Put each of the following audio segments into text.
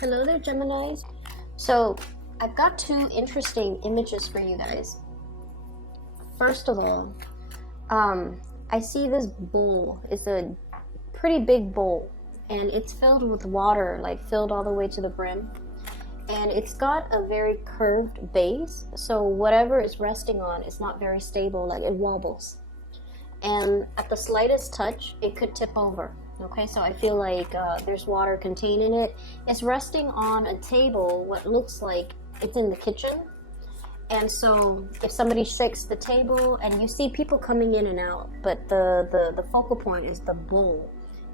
Hello there, Geminis. So I've got two interesting images for you guys. First of all, I see this bowl. It's a pretty big bowl, and it's filled with water, like filled all the way to the brim. And it's got a very curved base, so whatever it's resting on is not very stable, like it wobbles. And at the slightest touch, it could tip over. Okay, so I feel like there's water contained in it. It's resting on a table, what looks like it's in the kitchen. And so if somebody shakes the table, and you see people coming in and out, but the focal point is the bowl.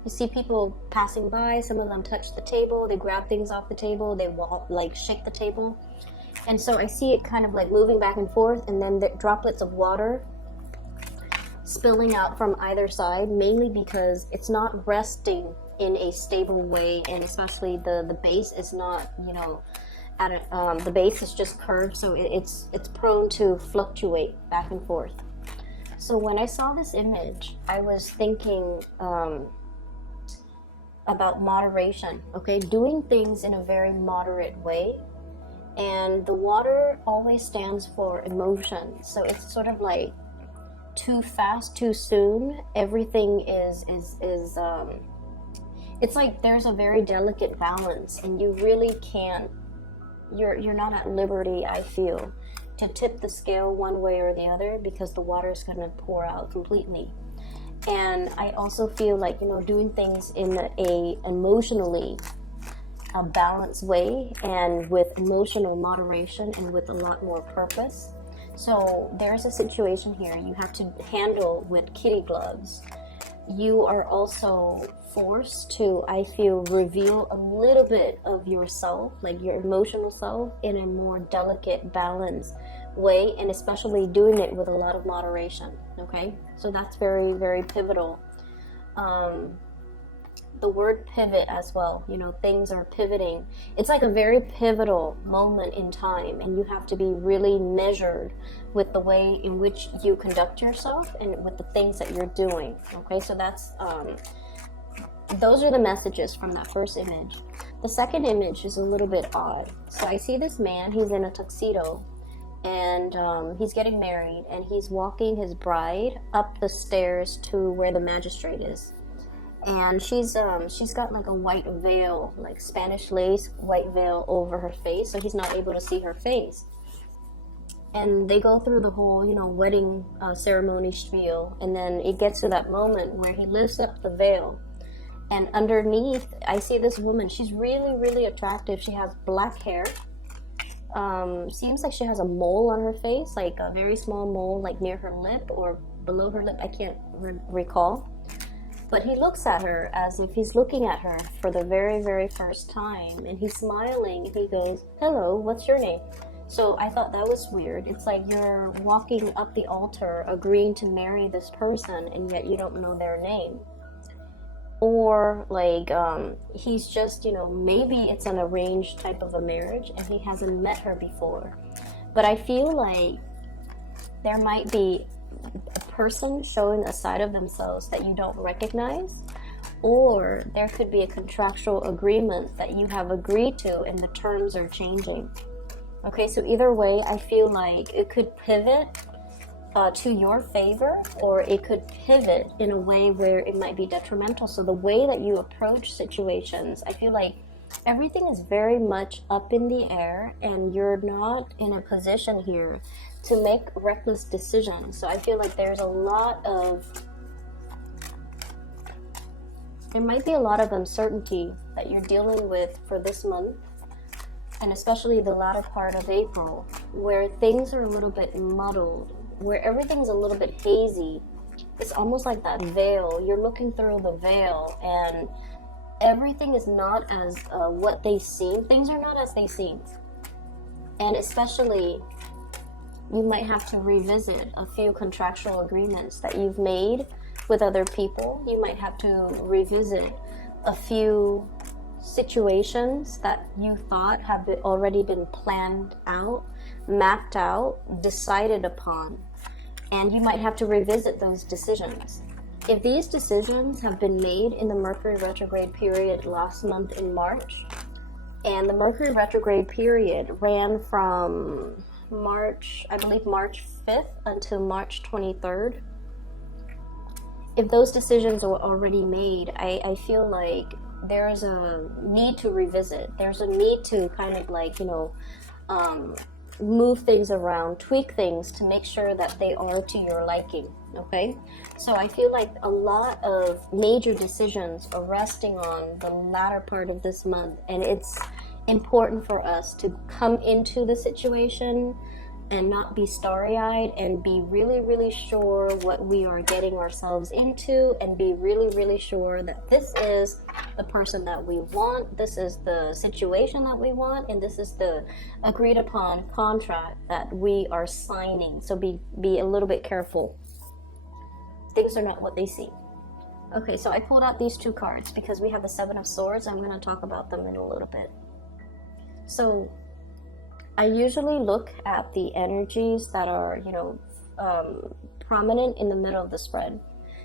You see people passing by, some of them touch the table, they grab things off the table, they like shake the table. And so I see it kind of like moving back and forth, and then the droplets of water spilling out from either side, mainly because it's not resting in a stable way, and especially the base is not, the base is just curved, so it's prone to fluctuate back and forth. So when I saw this image, I was thinking about moderation, okay, doing things in a very moderate way. And the water always stands for emotion, so it's sort of like too fast, too soon. Everything is it's like there's a very delicate balance, and you really can't, you're not at liberty, I feel, to tip the scale one way or the other, because the water is going to pour out completely. And I also feel like, doing things in a emotionally a balanced way, and with emotional moderation, and with a lot more purpose. So there's a situation here you have to handle with kitty gloves. You are also forced to, I feel, reveal a little bit of yourself, like your emotional self, in a more delicate, balanced way, and especially doing it with a lot of moderation, okay? So that's very, very pivotal. The word pivot as well, things are pivoting. It's like a very pivotal moment in time, and you have to be really measured with the way in which you conduct yourself and with the things that you're doing. Okay, so that's those are the messages from that first image. The second image is a little bit odd. So I see this man, he's in a tuxedo, and he's getting married, and he's walking his bride up the stairs to where the magistrate is. And she's got like a white veil, like Spanish lace white veil over her face, so he's not able to see her face. And they go through the whole, wedding ceremony spiel, and then it gets to that moment where he lifts up the veil, and underneath I see this woman. She's really, really attractive. She has black hair. Seems like she has a mole on her face, like a very small mole, like near her lip or below her lip. I can't recall. But he looks at her as if he's looking at her for the very, very first time, and he's smiling. He goes, "Hello, what's your name?" So I thought that was weird. It's like you're walking up the altar agreeing to marry this person, and yet you don't know their name. Or like he's just, maybe it's an arranged type of a marriage, and he hasn't met her before. But I feel like there might be a person showing a side of themselves that you don't recognize, or there could be a contractual agreement that you have agreed to and the terms are changing. Okay, so either way, I feel like it could pivot to your favor, or it could pivot in a way where it might be detrimental. So the way that you approach situations, I feel like everything is very much up in the air, and you're not in a position here to make reckless decisions. So I feel like there might be a lot of uncertainty that you're dealing with for this month, and especially the latter part of April, where things are a little bit muddled, where everything's a little bit hazy. It's almost like that veil. You're looking through the veil, and everything is not as what they seem. Things are not as they seem. And especially, you might have to revisit a few contractual agreements that you've made with other people. You might have to revisit a few situations that you thought have already been planned out, mapped out, decided upon. And you might have to revisit those decisions. If these decisions have been made in the Mercury retrograde period last month in March, And the Mercury retrograde period ran from March, I believe March 5th until March 23rd. If those decisions were already made, I feel like there's a need to revisit. There's a need to kind of like, move things around, tweak things to make sure that they are to your liking, okay? So I feel like a lot of major decisions are resting on the latter part of this month, and it's important for us to come into the situation and not be starry-eyed and be really, really sure what we are getting ourselves into, and be really, really sure that this is the person that we want, this is the situation that we want, and this is the agreed upon contract that we are signing. So be a little bit careful. Things are not what they seem. Okay, so I pulled out these two cards because we have the Seven of Swords. I'm going to talk about them in a little bit. So I usually look at the energies that are, prominent in the middle of the spread.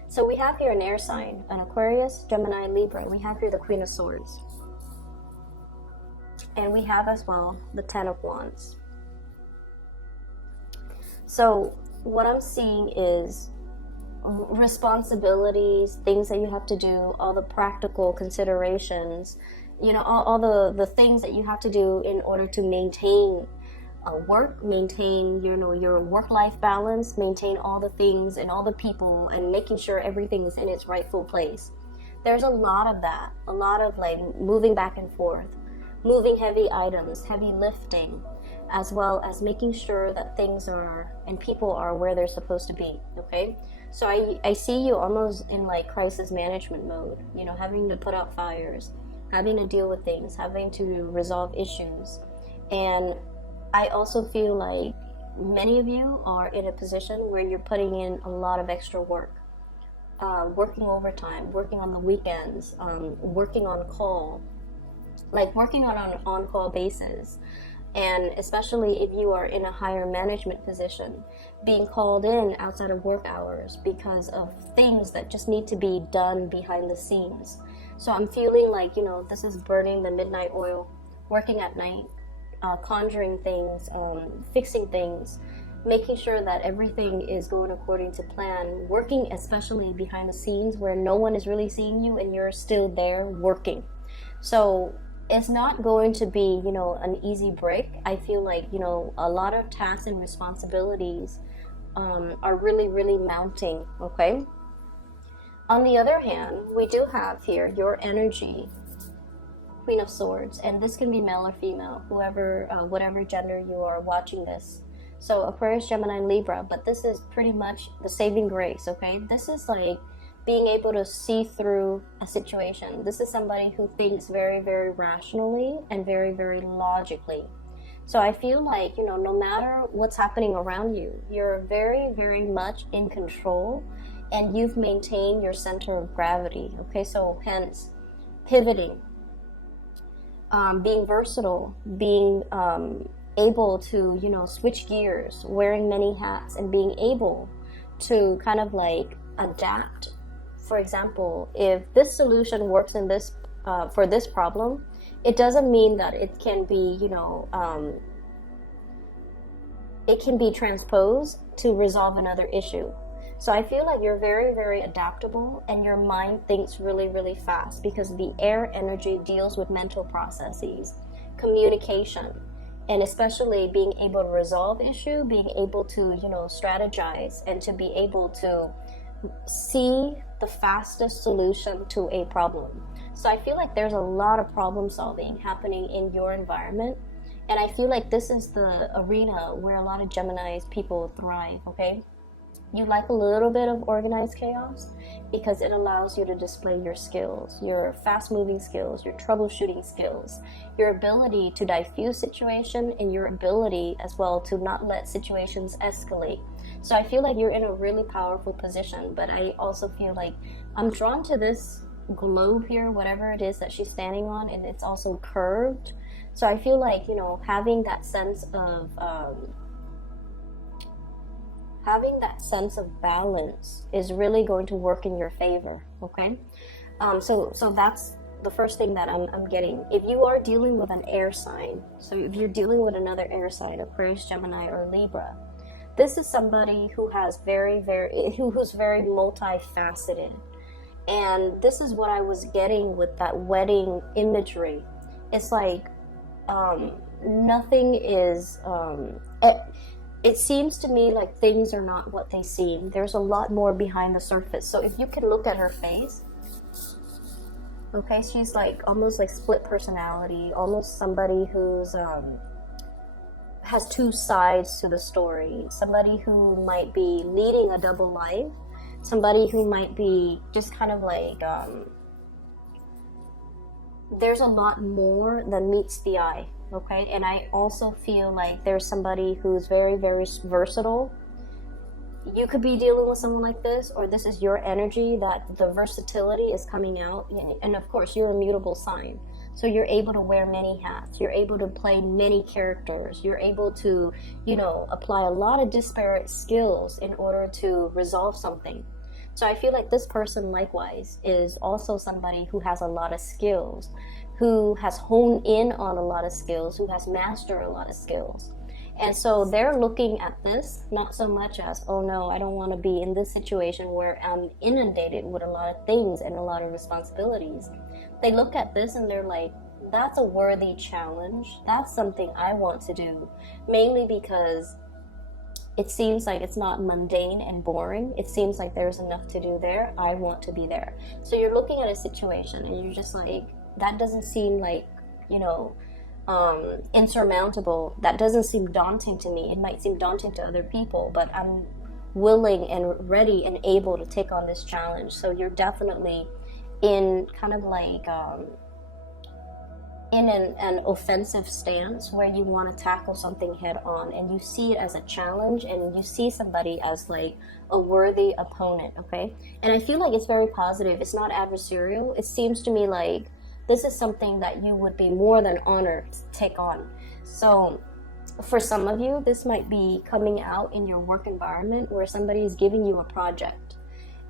So we have here an air sign, an Aquarius, Gemini, Libra. We have here the Queen of Swords. And we have as well the Ten of Wands. So what I'm seeing is responsibilities, things that you have to do, all the practical considerations, all the things that you have to do in order to maintain work, maintain your work-life balance, maintain all the things and all the people, and making sure everything is in its rightful place. There's a lot of that, a lot of like moving back and forth, moving heavy items, heavy lifting, as well as making sure that things are and people are where they're supposed to be. Okay, so I see you almost in like crisis management mode, having to put out fires, having to deal with things, having to resolve issues. And I also feel like many of you are in a position where you're putting in a lot of extra work, working overtime, working on the weekends, working on call, like working on an on-call basis. And especially if you are in a higher management position, being called in outside of work hours because of things that just need to be done behind the scenes. So I'm feeling like, this is burning the midnight oil, working at night, conjuring things, fixing things, making sure that everything is going according to plan, working especially behind the scenes where no one is really seeing you and you're still there working. So it's not going to be, an easy break. I feel like, a lot of tasks and responsibilities are really, really mounting, okay? On the other hand, we do have here your energy, Queen of Swords, and this can be male or female, whoever, whatever gender you are watching this. So Aquarius, Gemini, Libra, but this is pretty much the saving grace, okay? This is like being able to see through a situation. This is somebody who thinks very, very rationally and very, very logically. So I feel like, no matter what's happening around you, you're very, very much in control, and you've maintained your center of gravity, okay? So hence, pivoting, being versatile, being able to, switch gears, wearing many hats, and being able to kind of like adapt. For example, if this solution works in this for this problem, it doesn't mean that it can be, it can be transposed to resolve another issue. So I feel like you're very, very adaptable, and your mind thinks really, really fast, because the air energy deals with mental processes, communication, and especially being able to resolve issue, being able to, strategize, and to be able to see the fastest solution to a problem. So I feel like there's a lot of problem solving happening in your environment, and I feel like this is the arena where a lot of Geminis people thrive, okay? You like a little bit of organized chaos because it allows you to display your skills, your fast-moving skills, your troubleshooting skills, your ability to diffuse situation, and your ability as well to not let situations escalate. So I feel like you're in a really powerful position, but I also feel like I'm drawn to this globe here, whatever it is that she's standing on, and it's also curved. So I feel like, having that sense of balance is really going to work in your favor, okay? So that's the first thing that I'm getting, if you are dealing with an air sign, so if you're dealing with another air sign, Aquarius, Gemini, or Libra, this is somebody who has who's very multifaceted. And this is what I was getting with that wedding imagery. It's like nothing is, it seems to me like things are not what they seem. There's a lot more behind the surface. So if you can look at her face, okay, she's like almost like split personality, almost somebody who's has two sides to the story. Somebody who might be leading a double life, somebody who might be just kind of like there's a lot more than meets the eye, okay? And I also feel like there's somebody who's very, very versatile. You could be dealing with someone like this, or this is your energy that the versatility is coming out. And of course, you're a mutable sign. So you're able to wear many hats. You're able to play many characters. You're able to, you know, apply a lot of disparate skills in order to resolve something. So I feel like this person likewise is also somebody who has a lot of skills, who has honed in on a lot of skills, who has mastered a lot of skills. And so they're looking at this not so much as, oh no, I don't want to be in this situation where I'm inundated with a lot of things and a lot of responsibilities. They look at this and they're like, that's a worthy challenge. That's something I want to do, mainly because it seems like it's not mundane and boring. It seems like there's enough to do there. I want to be there. So you're looking at a situation and you're just like, that doesn't seem like, you know, insurmountable. That doesn't seem daunting to me. It might seem daunting to other people, but I'm willing and ready and able to take on this challenge. So you're definitely in kind of like in an offensive stance where you want to tackle something head on, and you see it as a challenge, and you see somebody as like a worthy opponent, okay? And I feel like it's very positive. It's not adversarial. It seems to me like this is something that you would be more than honored to take on. So for some of you, this might be coming out in your work environment where somebody is giving you a project.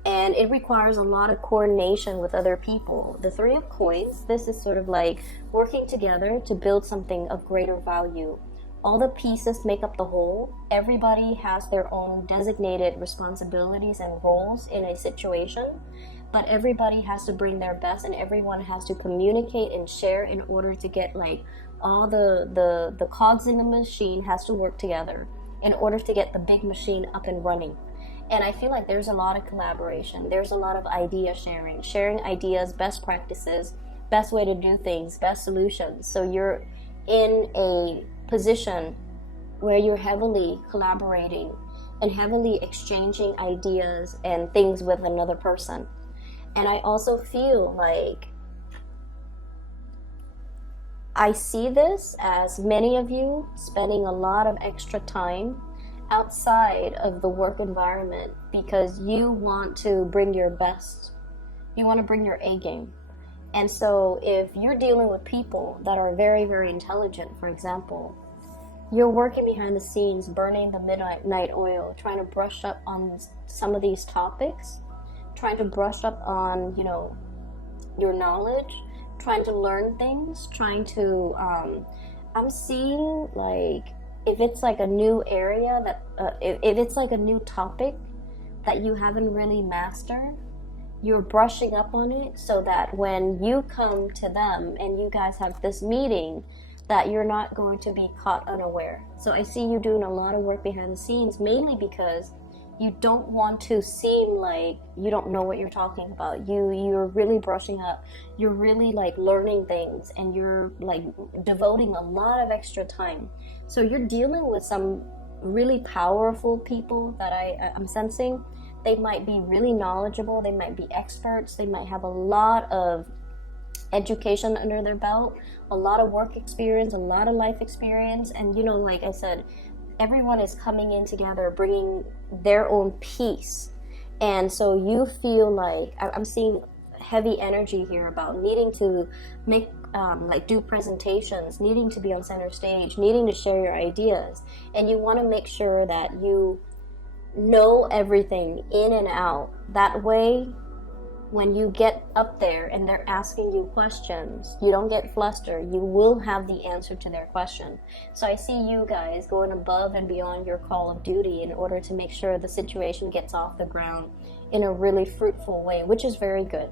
And it requires a lot of coordination with other people. The Three of Coins, this is sort of like working together to build something of greater value. All the pieces make up the whole. Everybody has their own designated responsibilities and roles in a situation, but everybody has to bring their best, and everyone has to communicate and share in order to get like all the cogs in the machine has to work together in order to get the big machine up and running. And I feel like there's a lot of collaboration. There's a lot of idea sharing ideas, best practices, best way to do things, best solutions. So you're in a position where you're heavily collaborating and heavily exchanging ideas and things with another person. And I also feel like I see this as many of you spending a lot of extra time outside of the work environment because you want to bring your best. You want to bring your A game. And so if you're dealing with people that are very, very intelligent, for example, you're working behind the scenes, burning the midnight oil, trying to brush up on some of these topics, trying to brush up on, you know, your knowledge, trying to learn things, trying to, I'm seeing like, if it's like a new area that, if it's like a new topic that you haven't really mastered, you're brushing up on it so that when you come to them and you guys have this meeting, that you're not going to be caught unaware. So I see you doing a lot of work behind the scenes, mainly because you don't want to seem like you don't know what you're talking about. You're really brushing up. You're really like learning things, and you're like devoting a lot of extra time. So you're dealing with some really powerful people that I'm sensing. They might be really knowledgeable. They might be experts. They might have a lot of education under their belt, a lot of work experience, a lot of life experience. And, you know, like I said, everyone is coming in together, bringing their own piece. And so you feel like, I'm seeing heavy energy here about needing to make, like do presentations, needing to be on center stage, needing to share your ideas. And you want to make sure that you know everything in and out. That way, when you get up there and they're asking you questions, you don't get flustered. You will have the answer to their question. So I see you guys going above and beyond your call of duty in order to make sure the situation gets off the ground in a really fruitful way, which is very good.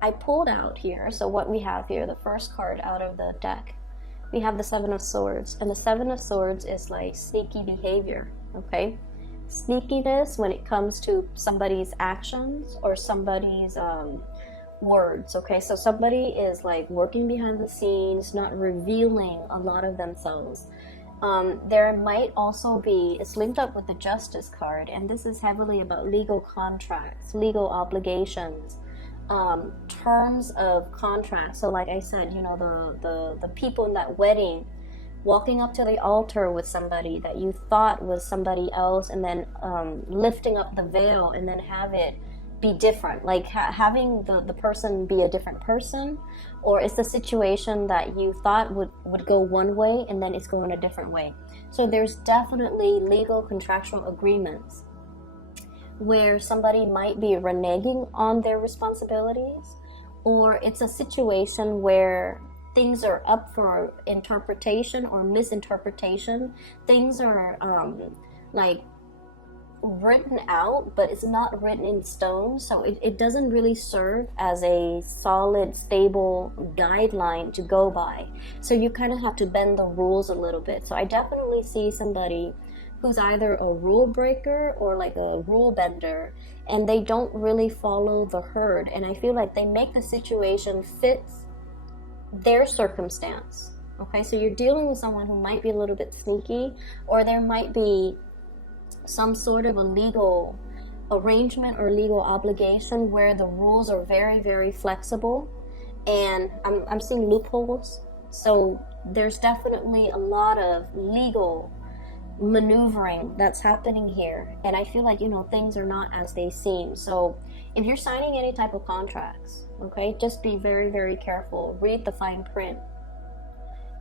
I pulled out here, so what we have here, the first card out of the deck, we have the Seven of Swords, and the Seven of Swords is like sneaky behavior, okay? Sneakiness when it comes to somebody's actions or somebody's words, okay? So somebody is like working behind the scenes, not revealing a lot of themselves. There might also be, it's linked up with the Justice card, and this is heavily about legal contracts, legal obligations, terms of contracts. So like I said, you know, the people in that wedding walking up to the altar with somebody that you thought was somebody else, and then lifting up the veil and then have it be different, like having the person be a different person, or it's the situation that you thought would go one way and then it's going a different way. So there's definitely legal contractual agreements where somebody might be reneging on their responsibilities, or it's a situation where things are up for interpretation or misinterpretation. Things are like written out, but it's not written in stone, so it doesn't really serve as a solid, stable guideline to go by. So you kind of have to bend the rules a little bit. So I definitely see somebody who's either a rule breaker or like a rule bender, and they don't really follow the herd, and I feel like they make the situation fit their circumstance. Okay, so you're dealing with someone who might be a little bit sneaky, or there might be some sort of a legal arrangement or legal obligation where the rules are very, very flexible, and I'm seeing loopholes. So there's definitely a lot of legal maneuvering that's happening here, and I feel like, you know, things are not as they seem. So if you're signing any type of contracts, okay, just be very, very careful. Read the fine print.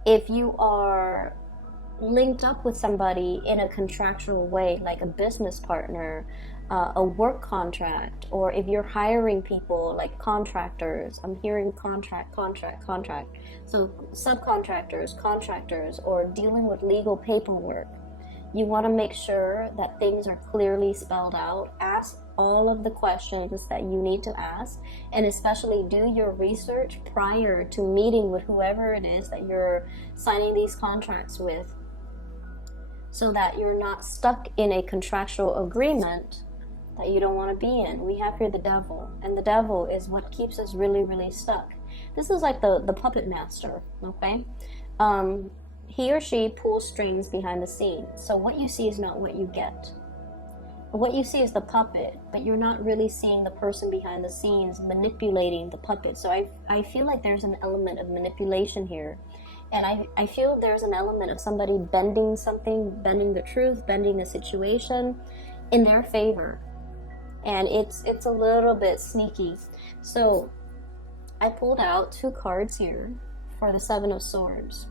If you are linked up with somebody in a contractual way, like a business partner, a work contract, or if you're hiring people like contractors, I'm hearing contract. So subcontractors, contractors, or dealing with legal paperwork, you want to make sure that things are clearly spelled out. Ask all of the questions that you need to ask, and especially do your research prior to meeting with whoever it is that you're signing these contracts with, so that you're not stuck in a contractual agreement that you don't want to be in. We have here the devil, and the devil is what keeps us really, really stuck. This is like the puppet master, okay? He or she pulls strings behind the scenes. So what you see is not what you get. What you see is the puppet, but you're not really seeing the person behind the scenes manipulating the puppet. So I feel like there's an element of manipulation here. And I feel there's an element of somebody bending something, bending the truth, bending the situation in their favor. And it's a little bit sneaky. So I pulled out two cards here for the Seven of Swords.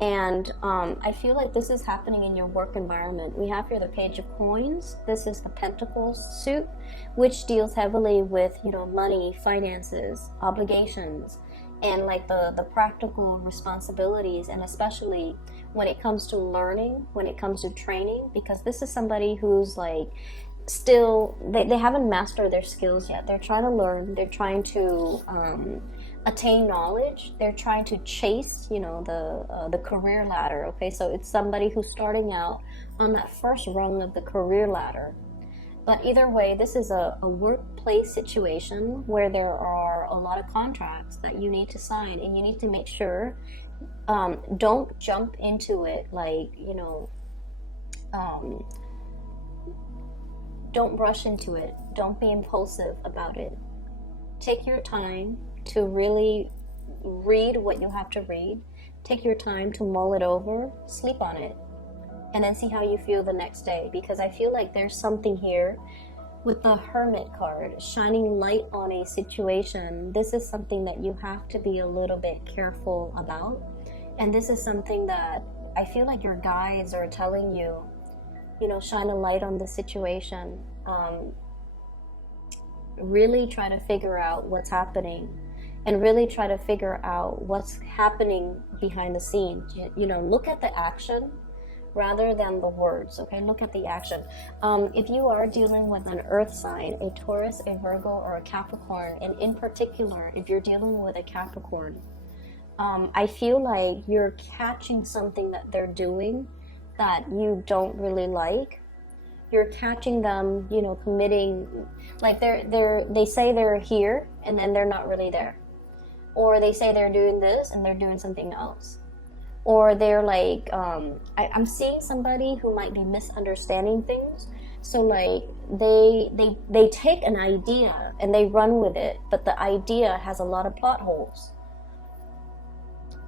And I feel like this is happening in your work environment. We have here the Page of Coins. This is the Pentacles suit, which deals heavily with, you know, money, finances, obligations, and like the practical responsibilities, and especially when it comes to learning, when it comes to training, because this is somebody who's like still, they haven't mastered their skills yet. They're trying to learn, they're trying to attain knowledge, they're trying to chase, you know, the career ladder. Okay, so it's somebody who's starting out on that first rung of the career ladder. But either way, this is a workplace situation where there are a lot of contracts that you need to sign, and you need to make sure, don't jump into it like, you know, don't rush into it. Don't be impulsive about it. Take your time to really read what you have to read. Take your time to mull it over, sleep on it, and then see how you feel the next day. Because I feel like there's something here with the Hermit card, shining light on a situation. This is something that you have to be a little bit careful about. And this is something that I feel like your guides are telling you, you know, shine a light on the situation. really try to figure out what's happening, and really try to figure out what's happening behind the scenes. You know, look at the action rather than the words, okay? Look at the action. If you are dealing with an earth sign, a Taurus, a Virgo, or a Capricorn, and in particular, if you're dealing with a Capricorn, I feel like you're catching something that they're doing that you don't really like. You're catching them, you know, committing, like they say they're here and then they're not really there. Or they say they're doing this and they're doing something else. Or they're like, I'm seeing somebody who might be misunderstanding things. So like they take an idea and they run with it, but the idea has a lot of plot holes.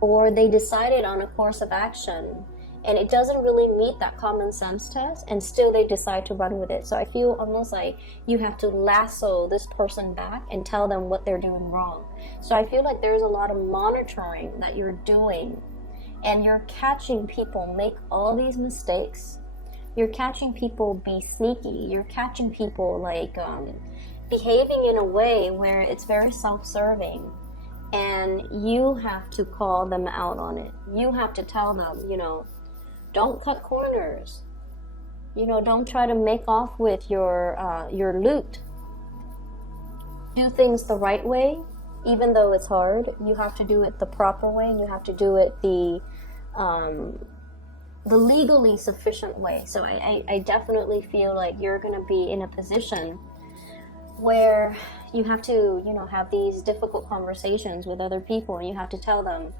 Or they decided on a course of action and it doesn't really meet that common sense test, and still they decide to run with it. So I feel almost like you have to lasso this person back and tell them what they're doing wrong. So I feel like there's a lot of monitoring that you're doing, and you're catching people make all these mistakes. You're catching people be sneaky. You're catching people like behaving in a way where it's very self-serving, and you have to call them out on it. You have to tell them, you know, don't cut corners. You know, don't try to make off with your loot. Do things the right way, even though it's hard. You have to do it the proper way, and you have to do it the legally sufficient way. So I definitely feel like you're going to be in a position where you have to, you know, have these difficult conversations with other people, and you have to tell them,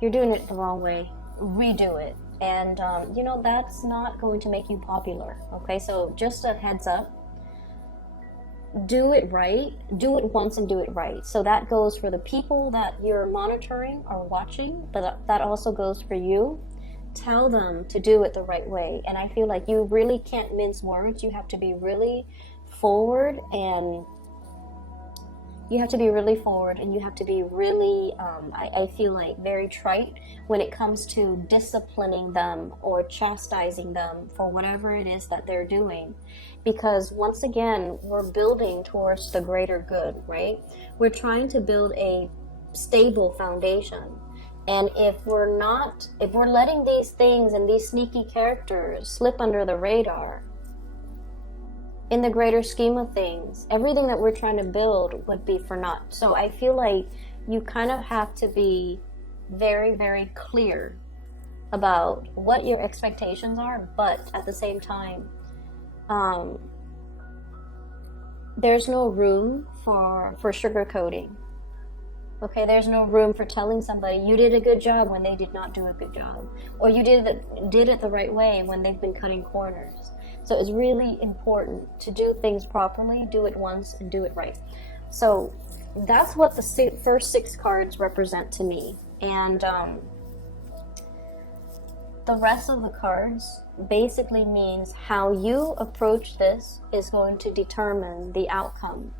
you're doing it the wrong way, redo it. And, you know, that's not going to make you popular, okay? So just a heads up, do it right, do it once and do it right. So that goes for the people that you're monitoring or watching, but that also goes for you. Tell them to do it the right way. And I feel like you really can't mince words. You have to be really forward, and you have to be really forward, and you have to be really, I feel like, very trite when it comes to disciplining them or chastising them for whatever it is that they're doing. Because once again, we're building towards the greater good, right? We're trying to build a stable foundation. And if we're letting these things and these sneaky characters slip under the radar, in the greater scheme of things, everything that we're trying to build would be for naught. So I feel like you kind of have to be very, very clear about what your expectations are, but at the same time, there's no room for sugarcoating. Okay, there's no room for telling somebody you did a good job when they did not do a good job, or you did it the right way when they've been cutting corners. So it's really important to do things properly, do it once, and do it right. So that's what the first 6 cards represent to me. And the rest of the cards basically means how you approach this is going to determine the outcome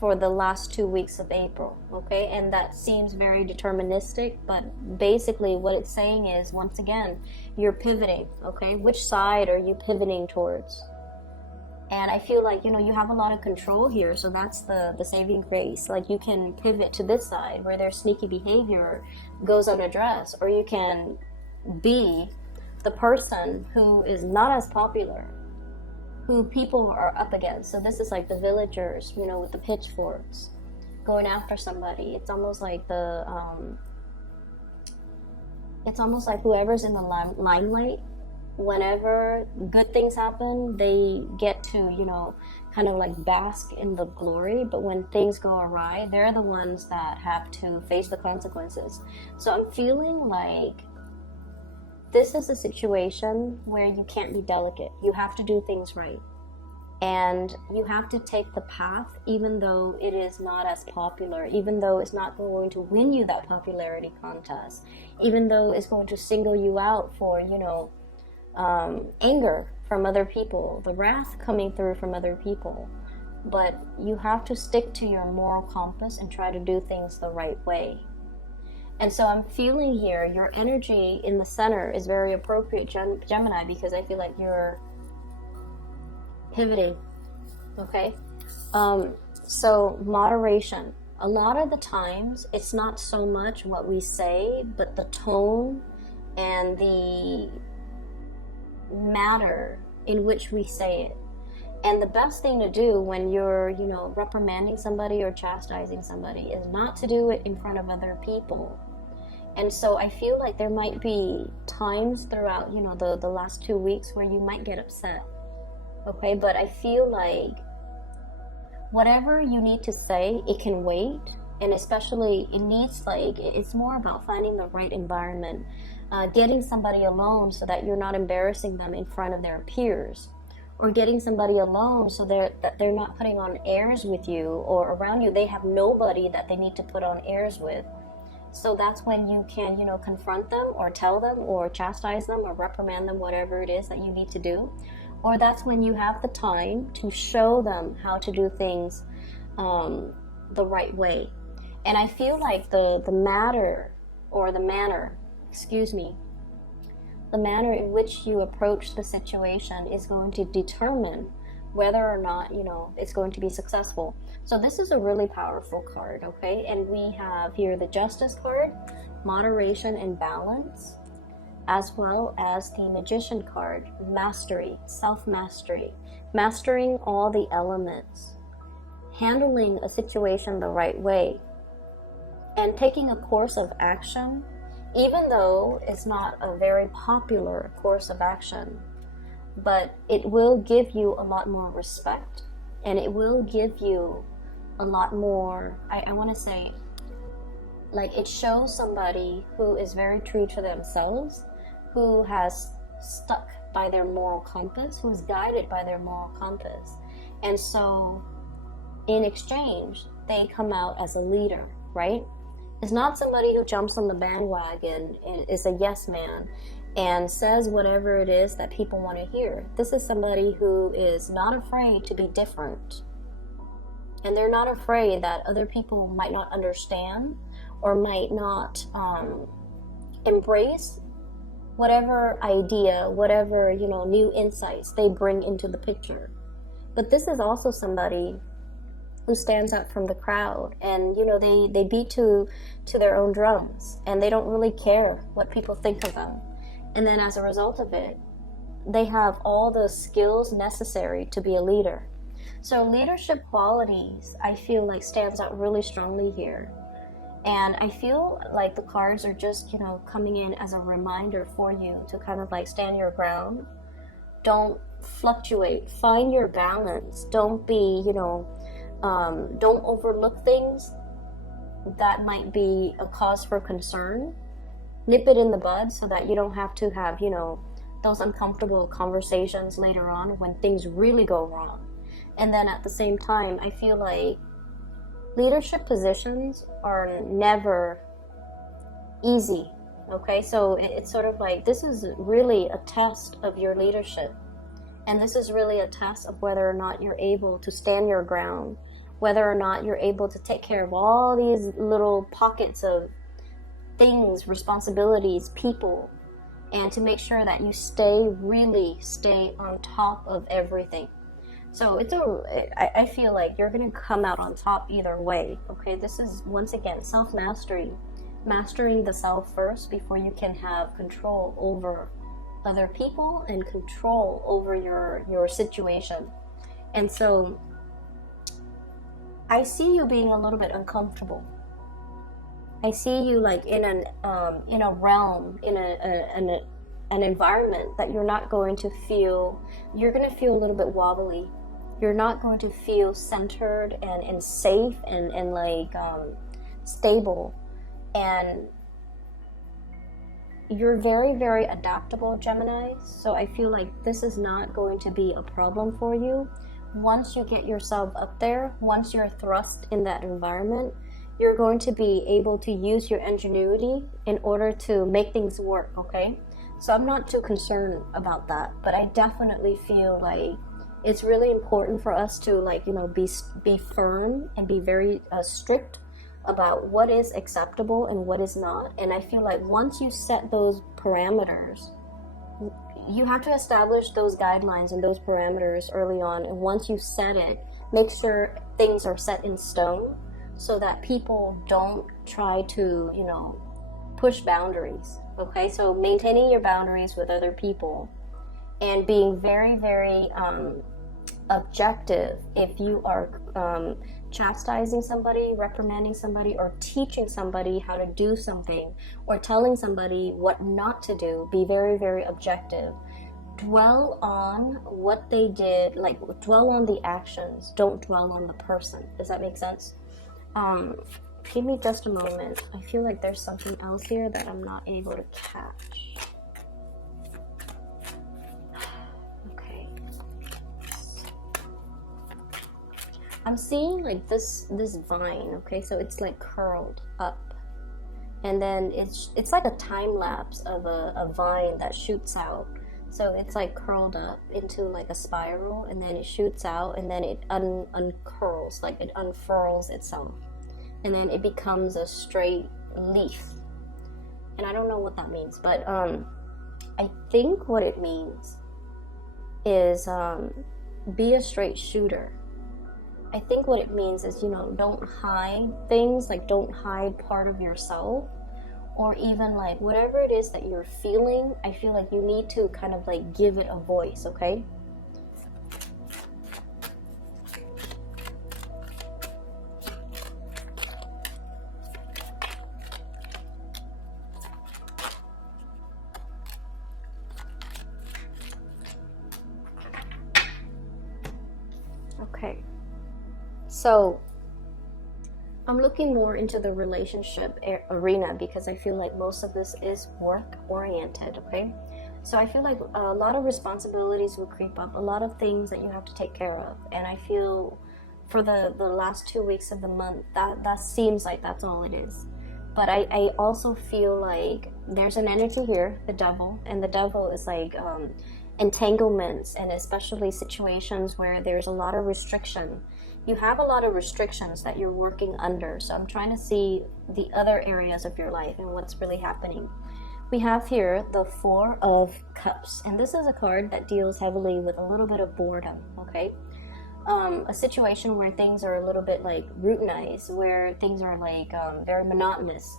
for the last 2 weeks of April, okay? And that seems very deterministic, but basically what it's saying is, once again, you're pivoting, okay? Which side are you pivoting towards? And I feel like, you know, you have a lot of control here, so that's the saving grace. Like, you can pivot to this side where their sneaky behavior goes unaddressed, or you can be the person who is not as popular, who people are up against. So this is like the villagers, you know, with the pitchforks going after somebody. It's almost like whoever's in the limelight, whenever good things happen, they get to, you know, kind of like bask in the glory. But when things go awry, they're the ones that have to face the consequences. So I'm feeling like this is a situation where you can't be delicate. You have to do things right. And you have to take the path, even though it is not as popular, even though it's not going to win you that popularity contest, even though it's going to single you out for, you know, anger from other people, the wrath coming through from other people. But you have to stick to your moral compass and try to do things the right way. And so I'm feeling here, your energy in the center is very appropriate, Gemini, because I feel like you're pivoting, okay? So moderation. A lot of the times, it's not so much what we say, but the tone and the manner in which we say it. And the best thing to do when you're, reprimanding somebody or chastising somebody is not to do it in front of other people. And so I feel like there might be times throughout, the last 2 weeks where you might get upset. Okay, but I feel like whatever you need to say, it can wait. And especially it's more about finding the right environment, getting somebody alone so that you're not embarrassing them in front of their peers, or getting somebody alone so that they're not putting on airs with you, or around you they have nobody that they need to put on airs with. So that's when you can, confront them or tell them or chastise them or reprimand them, whatever it is that you need to do. Or that's when you have the time to show them how to do things the right way. And I feel like the manner in which you approach the situation is going to determine whether or not, it's going to be successful. So this is a really powerful card, okay? And we have here the Justice card, moderation and balance, as well as the Magician card, mastery, self-mastery, mastering all the elements, handling a situation the right way, and taking a course of action, even though it's not a very popular course of action, but it will give you a lot more respect, and it will give you a lot more, I want to say, like, it shows somebody who is very true to themselves, who has stuck by their moral compass, who is guided by their moral compass. And so in exchange, they come out as a leader, right? It's not somebody who jumps on the bandwagon and is a yes man and says whatever it is that people want to hear. This is somebody who is not afraid to be different. And they're not afraid that other people might not understand or might not embrace whatever idea, whatever, new insights they bring into the picture. But this is also somebody who stands out from the crowd, and they beat to their own drums, and they don't really care what people think of them. And then as a result of it, they have all the skills necessary to be a leader. So leadership qualities, I feel like, stands out really strongly here. And I feel like the cards are just, coming in as a reminder for you to kind of like stand your ground. Don't fluctuate. Find your balance. Don't be, don't overlook things that might be a cause for concern. Nip it in the bud so that you don't have to have, those uncomfortable conversations later on when things really go wrong. And then at the same time, I feel like leadership positions are never easy, okay? So it's sort of like, this is really a test of your leadership. And this is really a test of whether or not you're able to stand your ground, whether or not you're able to take care of all these little pockets of things, responsibilities, people, and to make sure that you stay on top of everything. So I feel like you're going to come out on top either way, okay? This is, once again, self-mastery, mastering the self first before you can have control over other people and control over your situation. And so I see you being a little bit uncomfortable. I see you like in a realm, in an environment that you're not going to feel, you're going to feel a little bit wobbly. You're not going to feel centered and safe and like stable. And you're very, very adaptable, Gemini. So I feel like this is not going to be a problem for you. Once you get yourself up there, once you're thrust in that environment, you're going to be able to use your ingenuity in order to make things work, okay? So I'm not too concerned about that, but I definitely feel like it's really important for us to, like, be firm and be very strict about what is acceptable and what is not. And I feel like once you set those parameters, you have to establish those guidelines and those parameters early on. And once you set it, make sure things are set in stone so that people don't try to, push boundaries. Okay, so maintaining your boundaries with other people and being very, very objective if you are chastising somebody, reprimanding somebody, or teaching somebody how to do something, or telling somebody what not to do. Be very, very objective. Dwell on what they did, like dwell on the actions, don't dwell on the person. Does that make sense? Give me just a moment. I feel like there's something else here that I'm not able to catch. Okay. I'm seeing like this vine, okay? So it's like curled up. And then it's like a time lapse of a vine that shoots out. So it's like curled up into like a spiral, and then it shoots out, and then it uncurls, like it unfurls itself. And then it becomes a straight leaf. And I don't know what that means, but I think what it means is be a straight shooter. I think what it means is, don't hide things, like don't hide part of yourself, or even like whatever it is that you're feeling. I feel like you need to kind of like give it a voice, okay? Okay, so I'm looking more into the relationship arena because I feel like most of this is work oriented, okay? So I feel like a lot of responsibilities will creep up, a lot of things that you have to take care of, and I feel for the last 2 weeks of the month, that seems like that's all it is. But I also feel like there's an energy here, the devil, and the devil is like entanglements, and especially situations where there's a lot of restriction. You have a lot of restrictions that you're working under. So I'm trying to see the other areas of your life and what's really happening. We have here the Four of Cups, and this is a card that deals heavily with a little bit of boredom, okay? A situation where things are a little bit like routinized, where things are like very monotonous,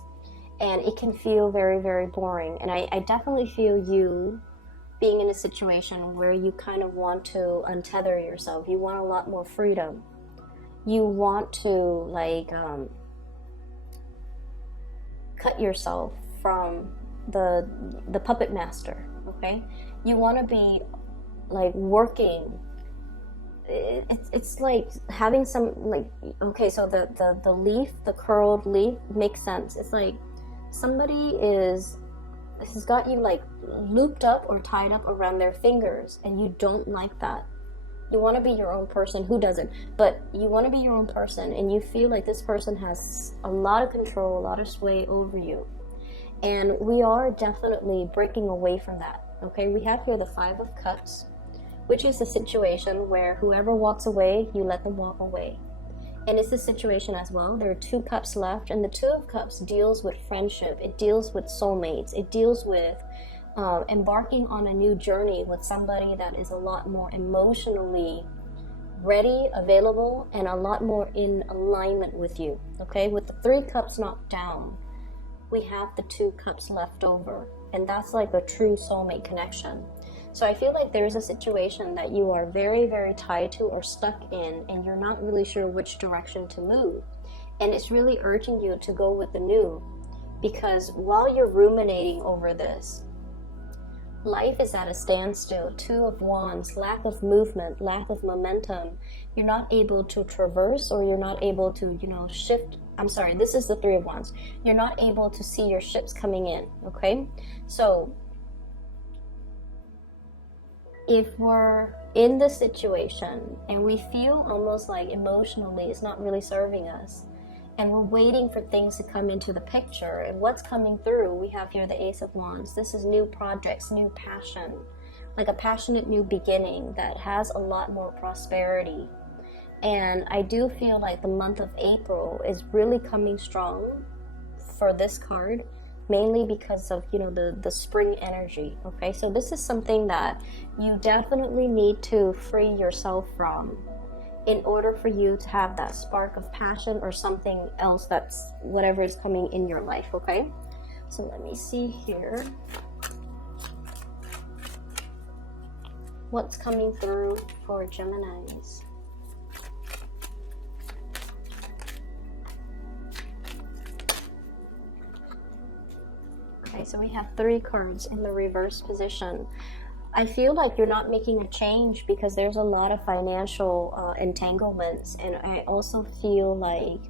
and it can feel very, very boring. And I definitely feel you being in a situation where you kind of want to untether yourself. You want a lot more freedom. You want to like cut yourself from the puppet master, okay? You want to be like working. It's like having some like, okay, so the leaf, the curled leaf makes sense. It's like somebody has got you like looped up or tied up around their fingers, and you don't like that. You want to be your own person. Who doesn't? But you want to be your own person, and you feel like this person has a lot of control, a lot of sway over you. And we are definitely breaking away from that, okay? We have here the Five of Cups, which is a situation where whoever walks away, you let them walk away. And it's a situation as well. There are 2 cups left, and the 2 of Cups deals with friendship. It deals with soulmates. It deals with embarking on a new journey with somebody that is a lot more emotionally ready, available, and a lot more in alignment with you, okay? With the 3 cups knocked down, we have the 2 cups left over, and that's like a true soulmate connection. So I feel like there's a situation that you are very, very tied to or stuck in, and you're not really sure which direction to move. And it's really urging you to go with the new, because while you're ruminating over this, life is at a standstill. 2 of Wands, lack of movement, lack of momentum. You're not able to traverse, or you're not able to, shift. I'm sorry, this is the 3 of Wands. You're not able to see your ships coming in, okay? So if we're in this situation and we feel almost like emotionally it's not really serving us, and we're waiting for things to come into the picture, and what's coming through, we have here the Ace of Wands. This is new projects, new passion, like a passionate new beginning that has a lot more prosperity. And I do feel like the month of April is really coming strong for this card, mainly because of, the spring energy, okay? So this is something that you definitely need to free yourself from. in order for you to have that spark of passion or something else, that's whatever is coming in your life, okay? So let me see here. What's coming through for Geminis? Okay, so we have 3 cards in the reverse position. I feel like you're not making a change because there's a lot of financial entanglements, and I also feel like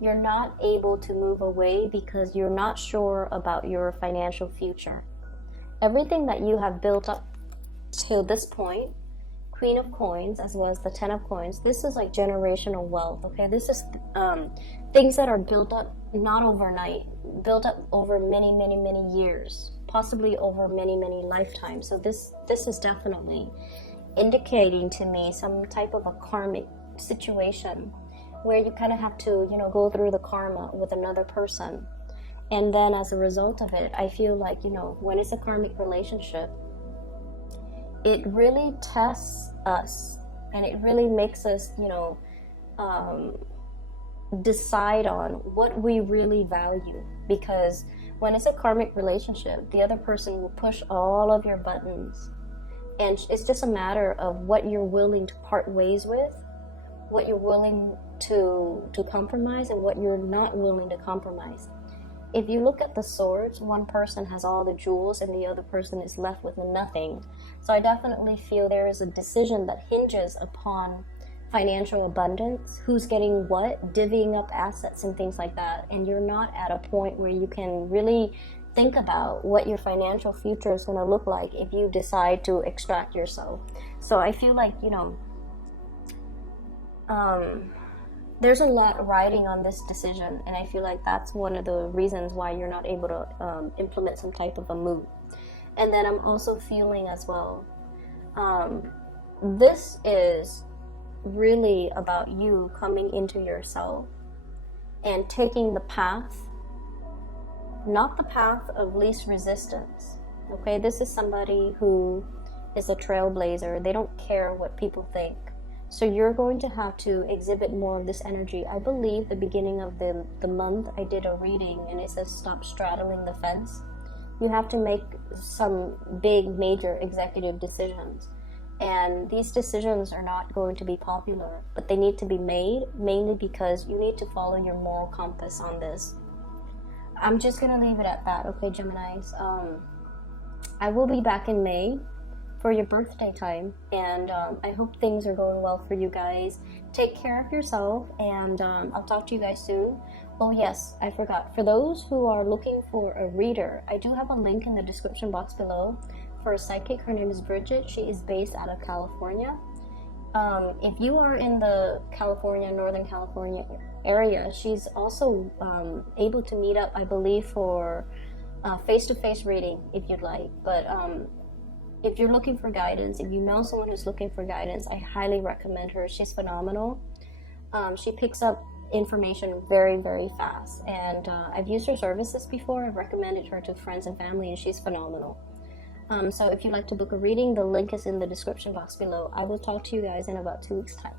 you're not able to move away because you're not sure about your financial future. Everything that you have built up till this point, Queen of Coins as well as the 10 of Coins, this is like generational wealth, okay? This is things that are built up not overnight, built up over many, many, many years, possibly over many, many lifetimes. So this is definitely indicating to me some type of a karmic situation where you kind of have to, you know, go through the karma with another person. And then as a result of it, I feel like, you know, when it's a karmic relationship, it really tests us and it really makes us, you know, decide on what we really value. Because when it's a karmic relationship, the other person will push all of your buttons, and it's just a matter of what you're willing to part ways with, what you're willing to compromise, and what you're not willing to compromise. If you look at the swords, one person has all the jewels and the other person is left with nothing. So I definitely feel there is a decision that hinges upon financial abundance, who's getting what, divvying up assets and things like that. And you're not at a point where you can really think about what your financial future is going to look like if you decide to extract yourself. So I feel like, you know, there's a lot riding on this decision, and I feel like that's one of the reasons why you're not able to implement some type of a move. And then I'm also feeling as well, this is really about you coming into yourself and taking the path, not the path of least resistance, okay? This is somebody who is a trailblazer. They don't care what people think. So you're going to have to exhibit more of this energy. I believe the beginning of the month, I did a reading and it says stop straddling the fence. You have to make some big, major executive decisions. And these decisions are not going to be popular, but they need to be made, mainly because you need to follow your moral compass on this. I'm just going to leave it at that, okay, Geminis? I will be back in May for your birthday time, and I hope things are going well for you guys. Take care of yourself, and I'll talk to you guys soon. Oh yes, I forgot. For those who are looking for a reader, I do have a link in the description box below for a psychic. Her name is Bridget. She is based out of California. If you are in the Northern California area, she's also able to meet up, I believe, for face-to-face reading if you'd like. But if you're looking for guidance, if you know someone who's looking for guidance, I highly recommend her. She's phenomenal. She picks up information very, very fast. And I've used her services before. I've recommended her to friends and family, and she's phenomenal. So if you'd like to book a reading, the link is in the description box below. I will talk to you guys in about 2 weeks' time.